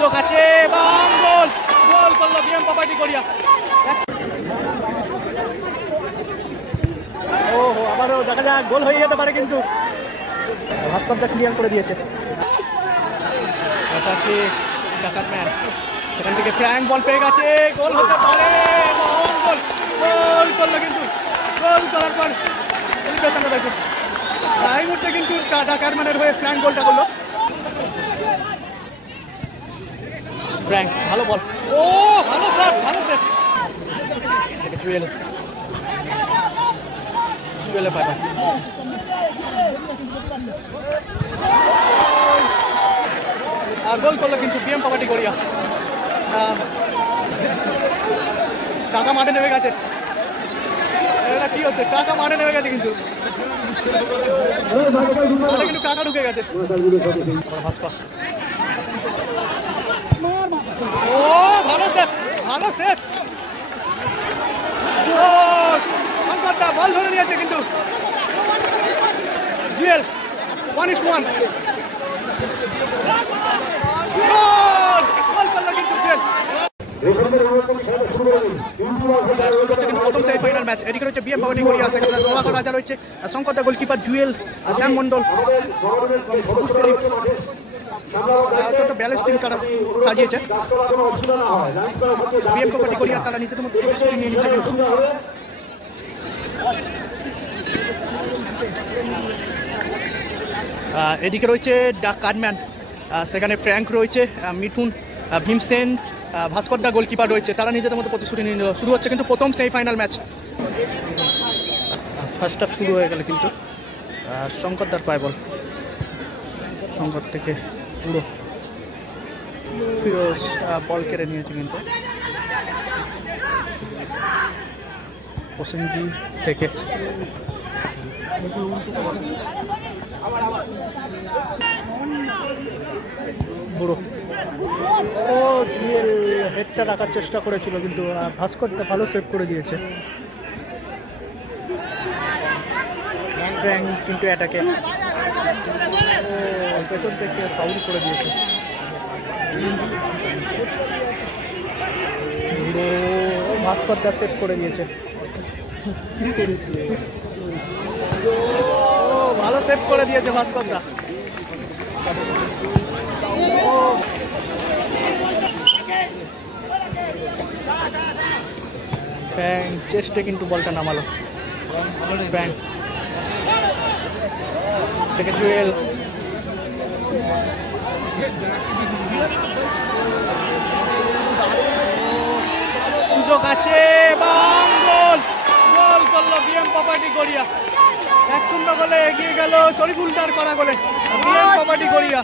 সুযোগ আছে এবং গোল গোল করলো বিএম প্রপার্টি কোরিয়া। ওহো, আবারও দেখা যাক, গোল হয়ে যেতে পারে কিন্তু। ভাস্করদা ক্লিয়ার করে দিয়েছে। সেখান থেকে ফ্র্যাঙ্ক বল পেয়ে গেছে, গোল হতে পারে, গোল গোল করলো কিন্তু। গোল করার পর সেলিব্রেশনটা দেখুন, এই মুহূর্তে কিন্তু ডাকারম্যানের হয়ে ফ্র্যাঙ্ক গোলটা করলো। ফ্র্যাঙ্ক ভালো বল, ও ভালো শট, ভালো শট। জুয়েল জুয়েলের পাইপার আর গোল করলো কিন্তু বিএম প্রপার্টি কোরিয়া। টাকা মাঠে নেমে গেছে, এটা কি হচ্ছে? টাকা মাঠে নেমে গেছে কিন্তু টাকা ঢুকে গেছে। ভাস্কর, ও ভালো সেট, ভালো সেট। বল ধরে নিয়েছে কিন্তু জুয়েল। 1-1 গোল করলো কিন্তু জুয়েল। প্রথম সেমিফাইনাল ম্যাচ, এদিকে রয়েছে বিএম প্রপার্টি কোরিয়া, সেখানে প্রভাকর রাজা রয়েছে, শঙ্করদা গোলকিপার, জুয়েল, শ্যাম মন্ডল, ব্যালেন্স টিম তারা সাজিয়েছে। বিএম প্রপার্টি কোরিয়া তারা নিজেদের মতো প্রস্তুতি নিয়ে নিচ্ছে কিন্তু। এদিকে রয়েছে কারম্যান, সেখানে ফ্র্যাঙ্ক রয়েছে, মিঠুন, ভীমসেন, ভাস্করদা গোলকিপার রয়েছে, তারা নিজেদের মতো প্রতিশ্রুতি নিয়ে নিল। শুরু হচ্ছে কিন্তু প্রথম সেমিফাইনাল ম্যাচ। ফার্স্ট হাফ শুরু হয়ে গেল কিন্তু শঙ্করদার পায় বল, শঙ্কর থেকে পুরো ফিরোজ বল কেড়ে নিয়েছে কিন্তু প্রসেনজি থেকে। বুড়ো ও জুয়েল হেডটা রাখার চেষ্টা করেছিল কিন্তু ভাস্করটা ভালো সেভ করে দিয়েছে। কিন্তু এটাকে পেছন থেকে ফাউল করে দিয়েছে। ভাস্করটা সেভ করে দিয়েছে, ও ভালো সেভ করে দিয়েছে ভাস্করদা। ফ্র্যাঙ্ক চেস্টে কিন্তু বলটা নামালো, ফ্র্যাঙ্ক থেকে জুয়েল, সুযোগ আছে এবং গোল গোল করলো বিএম প্রপার্টি কোরিয়া। 1-0 গোলে এগিয়ে গেল শরীফুলটার করা গোলে বিএম প্রপার্টি কোরিয়া।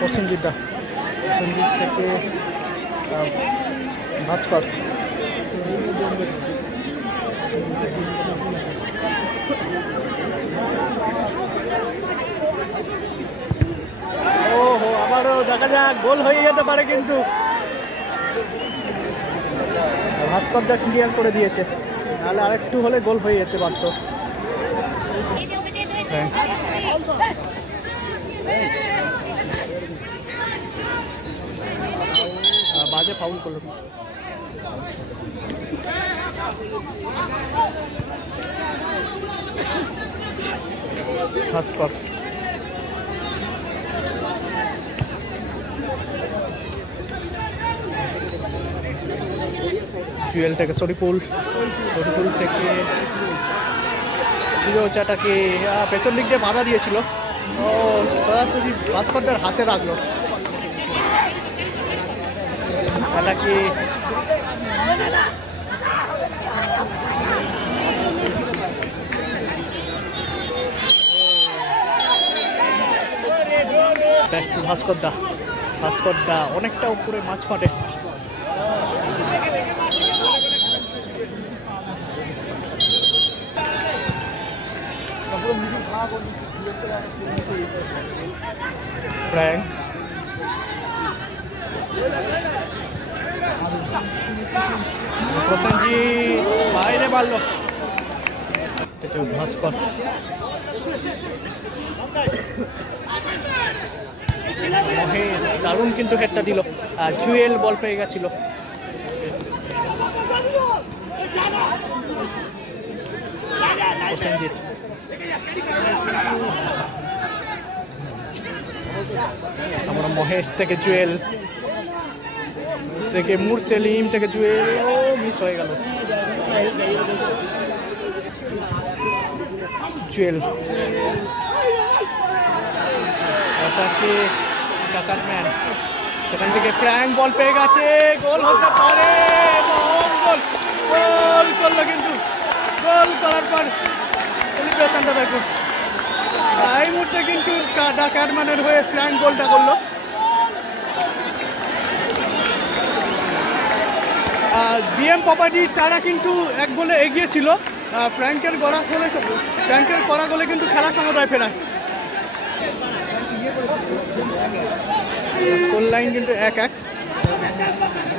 প্রসেনজিৎ থেকে ভাস্কর, ওহো, আবারও দেখা যাক, গোল হয়ে যেতে পারে কিন্তু। ভাস্করদা ক্লিয়ার করে দিয়েছে, নাহলে আরেকটু হলে গোল হয়ে যেতে পারত। বাজে ফাউল করলো। ভাস্কর জুয়েল থেকে শরীফুল থেকে ফিরোজাটাকে পেছন দিক দিয়ে বাধা দিয়েছিল, ও সরাসরি ভাস্করদের হাতে রাখলো। এটাকে ভাস্করদা অনেকটা উপরে মাছ মাঠে। ফ্র্যাঙ্ক প্রসেনজিৎ বাইরে মারল, ভাস্কর মহেশ দারুণ কিন্তু হেডটা দিল। জুয়েল বল পেয়ে গেছিল। প্রসেনজিৎ আমরা মহেশ থেকে জুয়েল থেকে মুরসেলিম থেকে জুয়েল মিস হয়ে গেল। জুয়েল ওটাকে কাকার ম্যান, সেখান থেকে ফ্র্যাঙ্ক বল পেয়ে গেছে, গোল হতে পারে। গোল গোল করলো কিন্তু, গোল করার পর সেলিব্রেশনটা দেখুন। এই মুহূর্তে কিন্তু ডাকারম্যানের হয়ে ফ্র্যাঙ্ক গোলটা করলো। বিএম প্রপার্টি তারা কিন্তু এক গোলে এগিয়ে ছিল। ফ্র্যাঙ্কের করা গোলে কিন্তু খেলা সমতায় ফেরায়। স্কোর লাইন কিন্তু 1-1।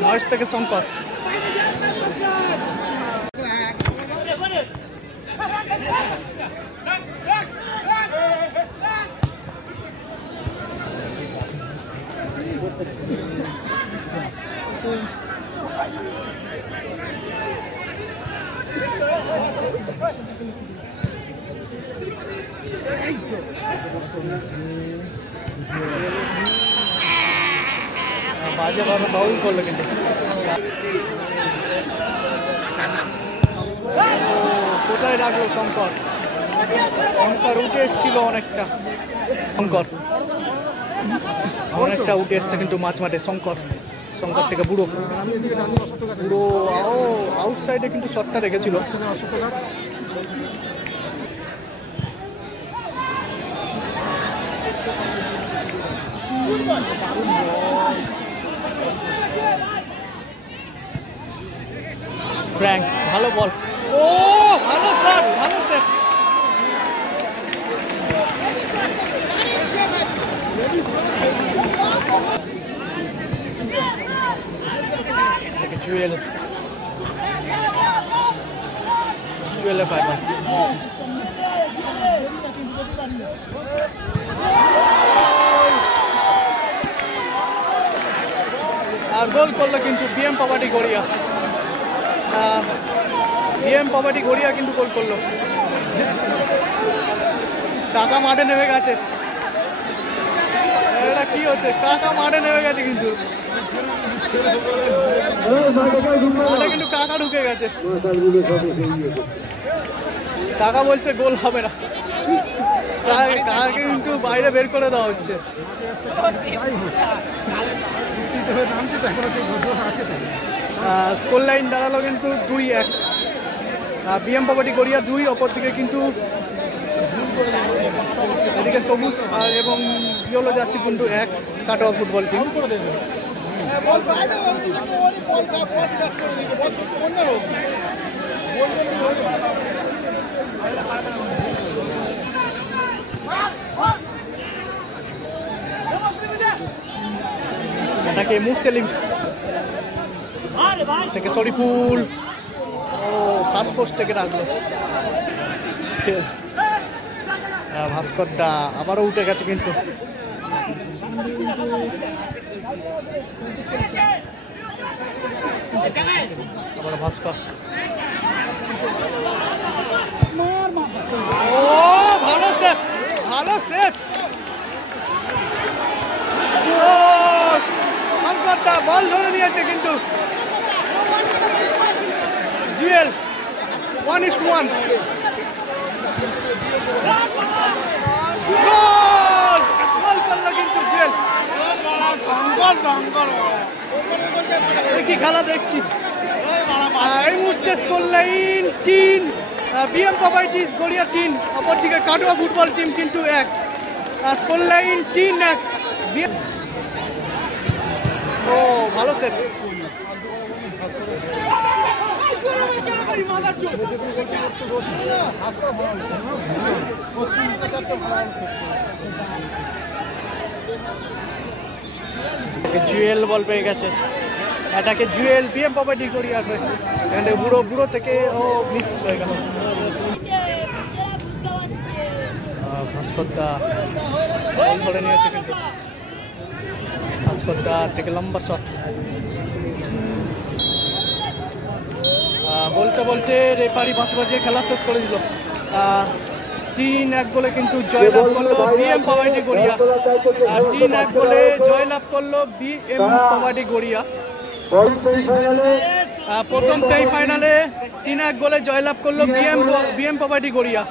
মহেশ থেকে শঙ্কর, বাজেভাবে বাউল করলো কিন্তু। কোথায় রাখলো শঙ্কর? শঙ্কর উঠে এসছিল অনেকটা, অনেকটা উঠে এসছে কিন্তু মাঝ মাঠে। শঙ্কর থেকে বুড়ো আউটসাইডে কিন্তু শটটা রেখেছিল। ফ্র্যাঙ্ক ভালো বল, ভালো শট, ভালো সেট। জুয়েলের পাইবার আর গোল করলো কিন্তু বিএম প্রপার্টি গড়িয়া। কিন্তু গোল করলো। কাকা মাঠে নেমে গেছে। এটা কি হচ্ছে? কাকা মাঠে নেমে গেছে কিন্তু কাকা ঢুকে গেছে। কাকা বলছে গোল হবে না, কাকাকে কিন্তু বাইরে বের করে দেওয়া হচ্ছে। স্কোর লাইন দাঁড়ালো কিন্তু 2-1। বিএম প্রপার্টি গড়িয়া 2, অপর দিকে কিন্তু এদিকে সবুজ এবং ইয়েলো জার্সি কিন্তু 1 কাটোয়া ফুটবল টিম। এটাকে মুরসেলিম থেকে শরীফুল ফার্স্ট পোস্ট থেকে রাখলো। ভাস্করটা আবারও উঠে গেছে কিন্তু। আবার ভাস্কর, ভালো সেট, ভালো সেট। শঙ্করটা বল ধরে নিয়েছে কিন্তু জুয়েল 1-1। গোল করলো কিন্তু জুয়েল। কি খেলা দেখছি এই মুহূর্তে। Score line 3, BM properties Garia 3, অপরদিকে কাটোয়া ফুটবল টিম কিন্তু 1। Score line 3-1। ভালো সেট। জুয়েল বল পেয়ে গেছে। এটাকে জুয়েল বিএম প্রপার্টি করি আসবে। এখানে বুড়ো থেকে মিস হয়ে গেল। ভাস্করদা বল ধরে নিয়েছে কিন্তু ভাস্করদা থেকে লম্বা শট, বলতে রেফারি বাঁশি বাজিয়ে খেলা শেষ করে দিল। 3-1 গোলে কিন্তু জয়লাভ করলো বিএম পাওয়াটি গড়িয়া। 3-1 গোলে জয়লাভ করলো বিএম পাওয়াটি গড়িয়া। প্রথম সেমিফাইনালে 3-1 গোলে জয়লাভ করলো বিএম পাওয়াটি গড়িয়া।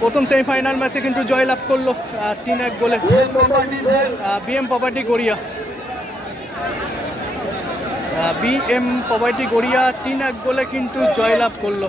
প্রথম সেমিফাইনাল ম্যাচে কিন্তু জয়লাভ করলো 3-1 গোলে বিএম পাওয়াটি গড়িয়া। বিএম পাওয়াটি গড়িয়া 3-1 গোলে কিন্তু জয়লাভ করলো।